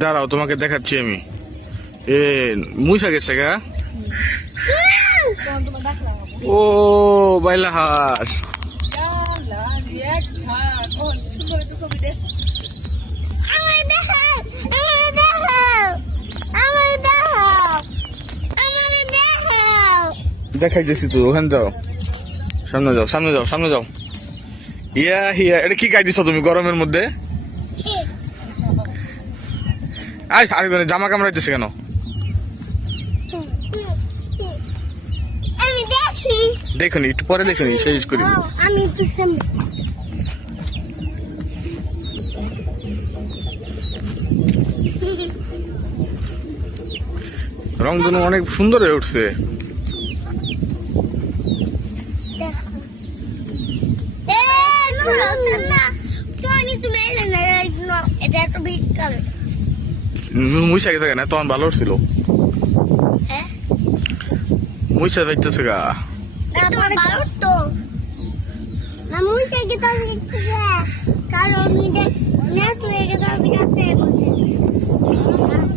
দাঁড়াও তোমাকে দেখাচ্ছি আমি। এ মুইসা গেছে গা। ও বাইলাহার দেখাইতেছি তো, ওখানে যাও, সামনে যাও, সামনে যাও, সামনে যাও। ইয়া হিয়া, এটা কি খাইতেছ তুমি গরমের মধ্যে? আয়, আরেকজনের জামা কামড়াইতেছে কেন? দেখুনি, একটু পরে দেখুনি, শেষ করি। রংধনু অনেক সুন্দর হয়ে উঠছে। মুইসা গেছে কেন? তখন ভালো উঠছিল। মুইসা যাইতেছে গা।